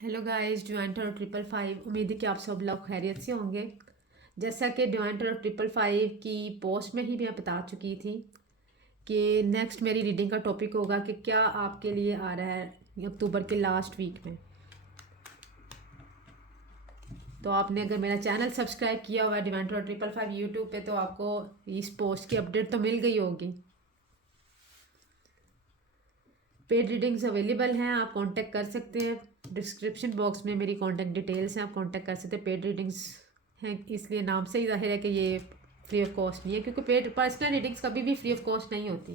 Hello guys, divine और 555। उम्मीद है कि आप सब लोग खैरियत से होंगे। जैसा कि डिवाइन और 555 की पोस्ट में ही मैं बता चुकी थी कि नेक्स्ट मेरी रीडिंग का टॉपिक होगा कि क्या आपके लिए आ रहा है अक्टूबर के लास्ट वीक में। तो आपने अगर मेरा चैनल सब्सक्राइब किया हुआ है डिवाइन और 555 यूट्यूब पे, तो आपको इस पोस्ट की अपडेट तो मिल गई होगी। पेड रीडिंग्स अवेलेबल हैं, आप कांटेक्ट कर सकते हैं। डिस्क्रिप्शन बॉक्स में मेरी कांटेक्ट डिटेल्स हैं, आप कांटेक्ट कर सकते हैं। पेड रीडिंग्स हैं, इसलिए नाम से ही जाहिर है कि ये फ्री ऑफ कॉस्ट नहीं है, क्योंकि पेड पर्सनल रीडिंग्स कभी भी फ्री ऑफ कॉस्ट नहीं होती।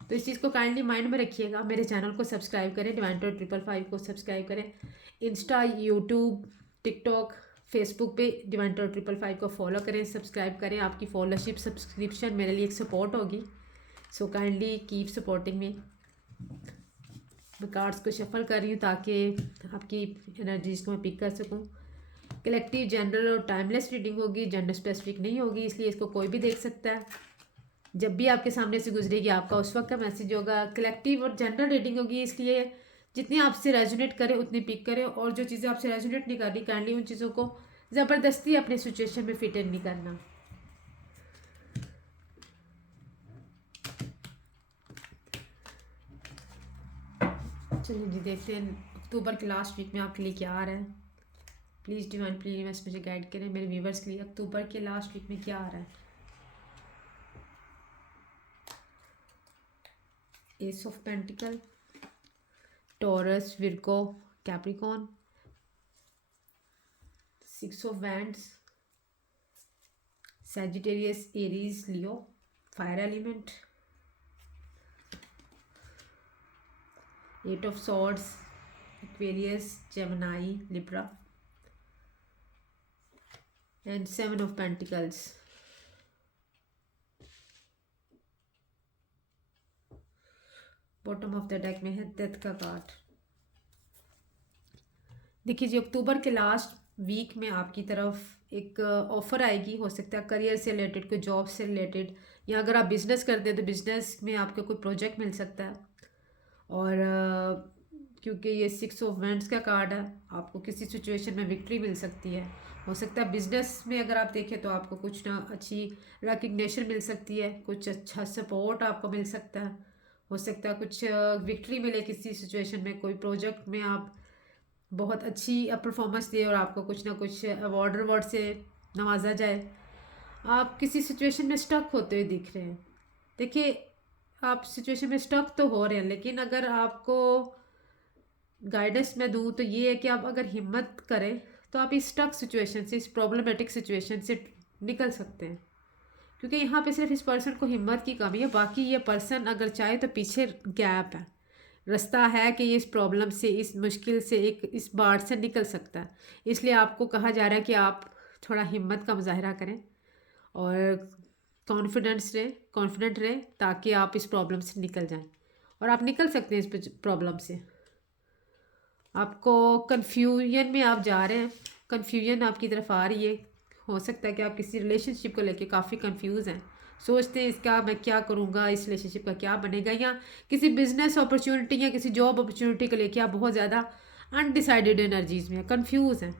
तो इस चीज़ को काइंडली माइंड में रखिएगा। मेरे चैनल को सब्सक्राइब करें, डिवाइन टॉट 555 को सब्सक्राइब करें। इंस्टा, यूट्यूब, टिकटॉक, फेसबुक पे डिवाइन टॉट 555 को फॉलो करें, सब्सक्राइब करें। आपकी फॉलोशिप सब्सक्रिप्शन मेरे लिए एक सपोर्ट होगी। So kindly keep supporting me. मैं कार्ड्स को शफल कर रही हूँ ताकि आपकी एनर्जीज को मैं पिक कर सकूँ। कलेक्टिव, जनरल और टाइमलेस रीडिंग होगी, जेंडर स्पेसिफिक नहीं होगी, इसलिए इसको कोई भी देख सकता है। जब भी आपके सामने से गुजरेगी आपका उस वक्त का मैसेज होगा। कलेक्टिव और जनरल रीडिंग होगी, इसलिए जितनी आपसे रेजोनेट करे उतनी पिक करें, और जो चीज़ें आपसे रेजोनेट नहीं कर रही काइंडली उन चीज़ों को ज़बरदस्ती अपने सिचुएशन में फिट इन नहीं करना। चलिए जी, देखते हैं अक्टूबर के लास्ट वीक में आपके लिए क्या आ रहा है। प्लीज़ डिवाइन प्लीज मुझे गाइड करें, मेरे व्यूवर्स के लिए अक्टूबर के लास्ट वीक में क्या आ रहा है। S of pentacle, taurus, Virgo, Capricorn, 6 of wands, Sagittarius, Aries, Leo, fire element, 8 of swords, Aquarius, Gemini, Libra and 7 of pentacles. Bottom of the deck में है डेथ का कार्ड। देखिए जी, अक्टूबर के लास्ट वीक में आपकी तरफ एक ऑफ़र आएगी। हो सकता है करियर से रिलेटेड, कोई जॉब से रिलेटेड, या अगर आप बिज़नेस करते हैं तो बिज़नेस में आपको कोई प्रोजेक्ट मिल सकता है। और क्योंकि ये 6 ऑफ वैंड्स का कार्ड है, आपको किसी सिचुएशन में विक्ट्री मिल सकती है। हो सकता है बिजनेस में अगर आप देखें तो आपको कुछ ना अच्छी रिकग्निशन मिल सकती है, कुछ अच्छा सपोर्ट आपको मिल सकता है। हो सकता है कुछ विक्ट्री मिले किसी सिचुएशन में, कोई प्रोजेक्ट में आप बहुत अच्छी परफॉर्मेंस दे और आपको कुछ ना कुछ अवार्ड अवार्ड से नवाजा जाए। आप किसी सिचुएशन में स्टक होते हुए दिख रहे हैं। देखिए, आप सिचुएशन में स्टक तो हो रहे हैं, लेकिन अगर आपको गाइडेंस मैं दूँ तो ये है कि आप अगर हिम्मत करें तो आप इस स्टक सिचुएशन से, इस प्रॉब्लमेटिक सिचुएशन से निकल सकते हैं। क्योंकि यहाँ पे सिर्फ इस पर्सन को हिम्मत की कमी है, बाकी ये पर्सन अगर चाहे तो पीछे गैप है, रास्ता है कि ये इस प्रॉब्लम से, इस मुश्किल से, एक इस बाढ़ से निकल सकता है। इसलिए आपको कहा जा रहा है कि आप थोड़ा हिम्मत का मुजाहरा करें और कॉन्फिडेंट रहें ताकि आप इस प्रॉब्लम से निकल जाएं। और आप निकल सकते हैं इस प्रॉब्लम से। आपको कन्फ्यूजन में आप जा रहे हैं, कन्फ्यूजन आपकी तरफ आ रही है। हो सकता है कि आप किसी रिलेशनशिप को लेके काफ़ी कंफ्यूज हैं, सोचते हैं इसका मैं क्या करूँगा, इस रिलेशनशिप का क्या बनेगा, या किसी बिजनेस अपॉर्चुनिटी या किसी जॉब अपॉर्चुनिटी को लेके आप बहुत ज़्यादा अनडिसाइडेड एनर्जीज में कंफ्यूज हैं।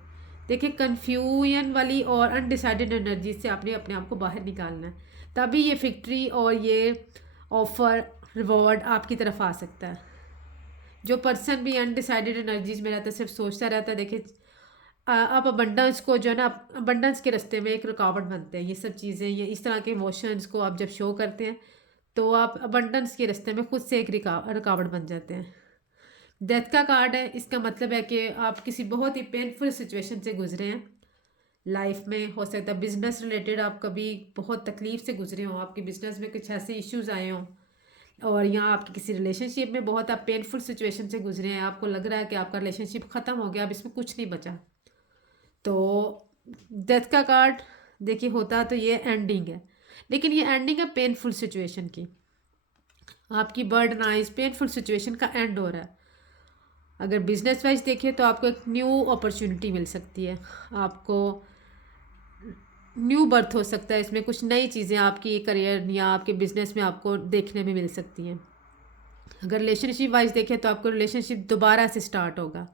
देखिए, कन्फ्यूजन वाली और अनडिसाइडेड एनर्जीज से आपने अपने आप को बाहर निकालना है, तभी ये फिक्ट्री और ये ऑफर, रिवॉर्ड आपकी तरफ आ सकता है। जो पर्सन भी अनडिसाइडेड एनर्जीज में रहता है, सिर्फ सोचता रहता है, देखिए आप अबंडेंस को जो है ना, अबंडेंस के रास्ते में एक रुकावट बनते हैं ये सब चीज़ें। ये इस तरह के इमोशंस को आप जब शो करते हैं तो आप अबंडेंस के रास्ते में खुद से एक रुकावट बन जाते हैं। डेथ का कार्ड है, इसका मतलब है कि आप किसी बहुत ही पेनफुल सिचुएशन से गुजरे हैं लाइफ में। हो सकता है बिजनेस रिलेटेड आप कभी बहुत तकलीफ से गुजरे हों, आपके बिजनेस में कुछ ऐसे इश्यूज आए हों, और यहाँ आपकी किसी रिलेशनशिप में बहुत आप पेनफुल सिचुएशन से गुजरे हैं। आपको लग रहा है कि आपका रिलेशनशिप ख़त्म हो गया, अब इसमें कुछ नहीं बचा। तो डेथ का कार्ड देखिए, होता तो ये एंडिंग है, लेकिन ये एंडिंग है पेनफुल सिचुएशन की। आपकी बर्डनाइज पेनफुल सिचुएशन का एंड हो रहा है। अगर बिजनेस वाइज देखें तो आपको एक न्यू अपॉर्चुनिटी मिल सकती है, आपको न्यू बर्थ हो सकता है, इसमें कुछ नई चीज़ें आपकी करियर या आपके बिजनेस में आपको देखने में मिल सकती हैं। अगर रिलेशनशिप वाइज देखें तो आपको रिलेशनशिप दोबारा से स्टार्ट होगा,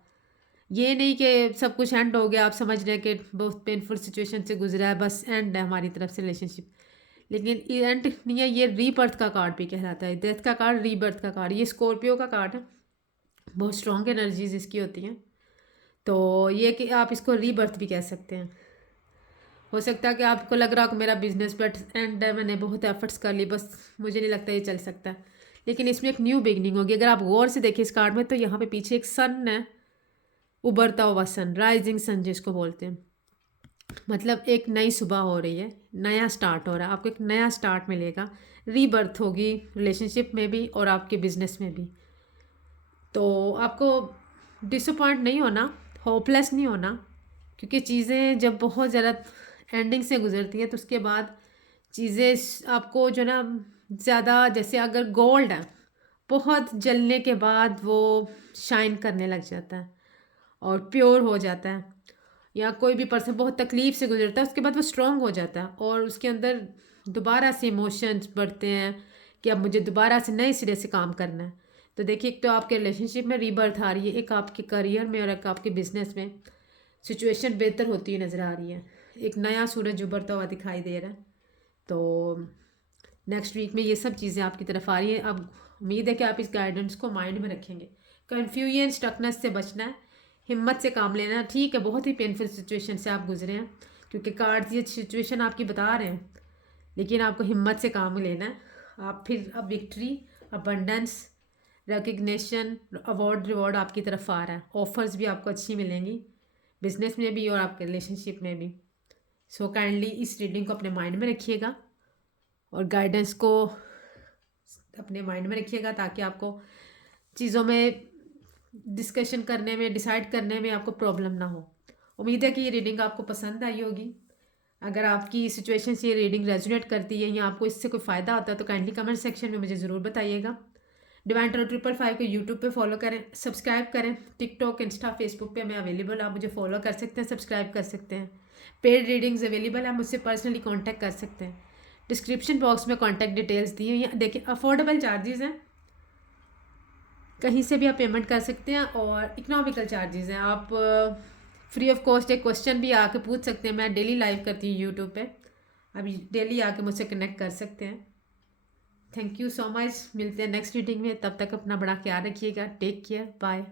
ये नहीं कि सब कुछ एंड हो गया, आप समझ रहे हैं कि बहुत पेनफुल सिचुएशन से गुजरा है, बस एंड है हमारी तरफ से रिलेशनशिप। लेकिन ये एंड नहीं है, ये रीबर्थ का कार्ड भी कहलाता है। डेथ का कार्ड, रीबर्थ का कार्ड, ये स्कॉर्पियो का कार्ड है। बहुत स्ट्रॉन्ग एनर्जीज इसकी होती हैं। तो ये कि आप इसको रीबर्थ भी कह सकते हैं। हो सकता है कि आपको लग रहा हो कि मेरा बिजनेस बट एंड मैंने बहुत एफर्ट्स कर ली, बस मुझे नहीं लगता ये चल सकता। लेकिन इसमें एक न्यू बिगनिंग होगी। अगर आप गौर से देखिए इस कार्ड में, तो यहाँ पे पीछे एक सन है, उभरता हुआ सन, राइजिंग सन जिसको बोलते हैं। मतलब एक नई सुबह हो रही है, नया स्टार्ट हो रहा है, आपको एक नया स्टार्ट मिलेगा, रीबर्थ होगी रिलेशनशिप में भी और आपके बिजनेस में भी। तो आपको डिसअपॉइंट नहीं होना, होपलेस नहीं होना, क्योंकि चीज़ें जब बहुत ज़्यादा एंडिंग से गुजरती हैं तो उसके बाद चीज़ें आपको जो ना ज़्यादा, जैसे अगर गोल्ड है, बहुत जलने के बाद वो शाइन करने लग जाता है और प्योर हो जाता है। या कोई भी पर्सन बहुत तकलीफ से गुजरता है, उसके बाद वो स्ट्रांग हो जाता है और उसके अंदर दोबारा से इमोशंस बढ़ते हैं कि अब मुझे दोबारा से नए सिरे से काम करना है। तो देखिए, एक तो आपके रिलेशनशिप में रीबर्थ आ रही है, एक आपके करियर में और एक आपके बिजनेस में सिचुएशन बेहतर होती हुई नज़र आ रही है। एक नया सूरज उभरता हुआ दिखाई दे रहा है। तो नेक्स्ट वीक में ये सब चीज़ें आपकी तरफ आ रही हैं। अब उम्मीद है कि आप इस गाइडेंस को माइंड में रखेंगे। कन्फ्यूजन, स्टकनेस से बचना है, हिम्मत से काम लेना है। ठीक है, बहुत ही पेनफुल सिचुएशन से आप गुजरे हैं, क्योंकि कार्ड्स ये सिचुएशन आपकी बता रहे हैं, लेकिन आपको हिम्मत से काम लेना है। आप फिर अब victory, abundance, recognition, award, reward आपकी तरफ आ रहा है। ऑफर्स भी आपको अच्छी मिलेंगी, बिजनेस में भी और आपके रिलेशनशिप में भी। सो काइंडली इस रीडिंग को अपने माइंड में रखिएगा और गाइडेंस को अपने माइंड में रखिएगा, ताकि आपको चीज़ों में डिस्कशन करने में, डिसाइड करने में आपको प्रॉब्लम ना हो। उम्मीद है कि ये रीडिंग आपको पसंद आई होगी। अगर आपकी सिचुएशन से ये रीडिंग रेजोनेट करती है या आपको इससे कोई फ़ायदा होता है तो काइंडली कमेंट सेक्शन में मुझे ज़रूर बताइएगा। डिवाइन टैरो 555 को यूट्यूब पे फॉलो करें, सब्सक्राइब करें। टिकटॉक, इंस्टा, फेसबुक पे मैं अवेलेबल, आप मुझे फॉलो कर सकते हैं, सब्सक्राइब कर सकते हैं। पेड रीडिंग्स अवेलेबल है, मुझसे पर्सनली कॉन्टैक्ट कर सकते हैं। डिस्क्रिप्शन बॉक्स में कॉन्टैक्ट डिटेल्स दी हुई हैं। देखिए, अफोर्डेबल चार्जेज़ हैं, कहीं से भी आप पेमेंट कर सकते हैं और इकोनॉमिकल चार्जेज़ हैं। आप फ्री ऑफ कॉस्ट एक क्वेश्चन भी आके पूछ सकते हैं। मैं डेली लाइव करती हूँ यूट्यूब पे, अभी डेली आके मुझसे कनेक्ट कर सकते हैं। Thank you so much. मिलते हैं नेक्स्ट रीडिंग में, तब तक अपना बड़ा ख्याल रखिएगा। Take care, bye.